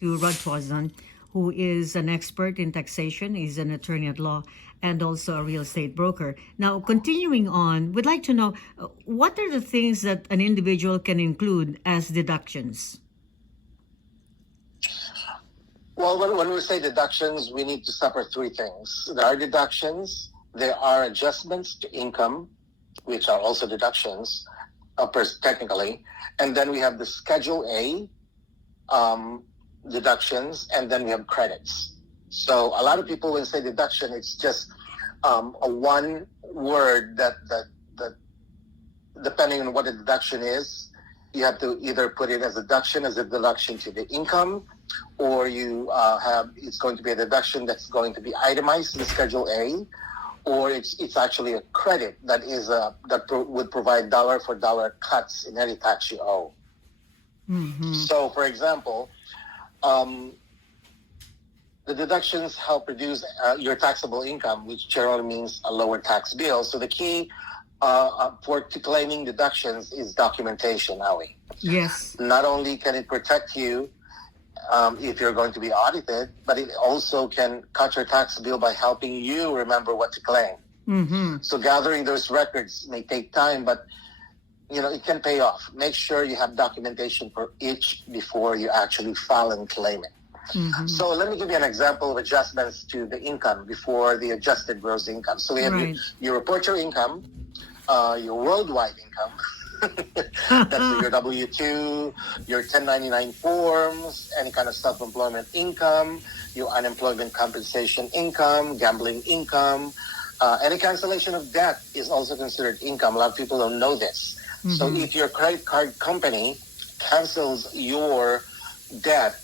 to Rod Twazan, who is an expert in taxation. He's an attorney at law and also a real estate broker. Now, continuing on, we'd like to know what are the things that an individual can include as deductions? Well, when we say deductions, we need to separate three things. There are deductions, there are adjustments to income, which are also deductions, technically, and then we have the Schedule A deductions, and then we have credits. So a lot of people, when say deduction, it's just a one word that depending on what the deduction is, you have to either put it as a deduction to the income, or it's going to be a deduction that's going to be itemized in Schedule A, or it's actually a credit that would provide dollar for dollar cuts in any tax you owe. Mm-hmm. So, for example, the deductions help reduce your taxable income, which generally means a lower tax bill. So the key for claiming deductions is documentation, Awi. Yes. Not only can it protect you if you're going to be audited, but it also can cut your tax bill by helping you remember what to claim. Mm-hmm. So gathering those records may take time, but it can pay off. Make sure you have documentation for each before you actually file and claim it. Mm-hmm. So let me give you an example of adjustments to the income before the adjusted gross income. So we have you report your income, your worldwide income. That's your W-2, your 1099 forms, any kind of self-employment income, your unemployment compensation income, gambling income. Any cancellation of debt is also considered income. A lot of people don't know this. Mm-hmm. So if your credit card company cancels your debt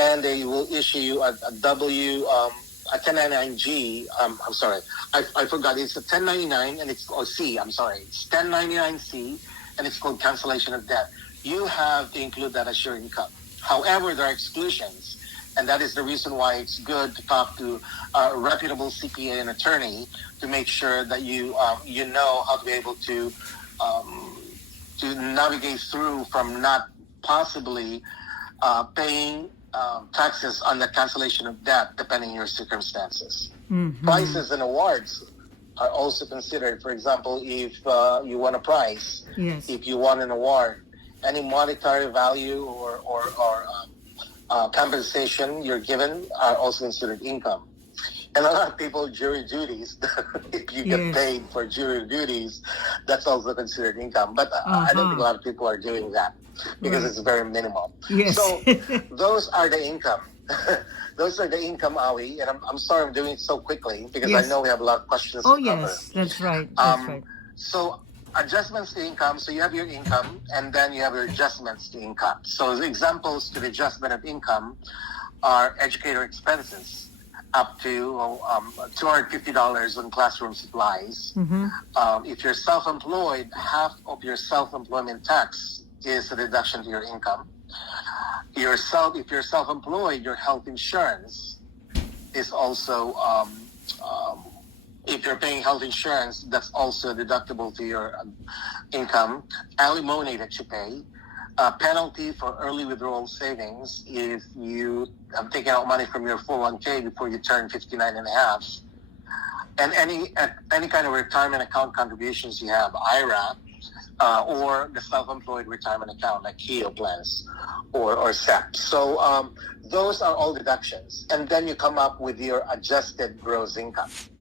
and they will issue you a 1099G, I'm sorry, I forgot, it's a 1099 and it's 1099C, and it's called cancellation of debt. You have to include that as your income. However, there are exclusions, and that is the reason why it's good to talk to a reputable CPA and attorney to make sure that you know how to be able to navigate through from not possibly paying taxes on the cancellation of debt, depending on your circumstances. Mm-hmm. Prizes and awards are also considered. For example, if you won a prize, yes. If you won an award, any monetary value or compensation you're given are also considered income. And a lot of people, jury duties, if you get paid for jury duties, that's also considered income. But I don't think a lot of people are doing that because it's very minimal. Yes. So those are the income. Those are the income, Awi. And I'm sorry I'm doing it so quickly because I know we have a lot of questions to cover. Yes, that's right. That's right. So adjustments to income. So you have your income and then you have your adjustments to income. So the examples to the adjustment of income are educator expenses, up to $250 on classroom supplies. Mm-hmm. If you're self-employed, half of your self-employment tax is a deduction to your income. If you're self-employed, your health insurance is also, if you're paying health insurance, that's also deductible to your income. Alimony that you pay. Penalty for early withdrawal savings if you have taken out money from your 401k before you turn 59 and a half. And any kind of retirement account contributions you have, IRA, or the self-employed retirement account like KEO plans or SEP. So those are all deductions. And then you come up with your adjusted gross income.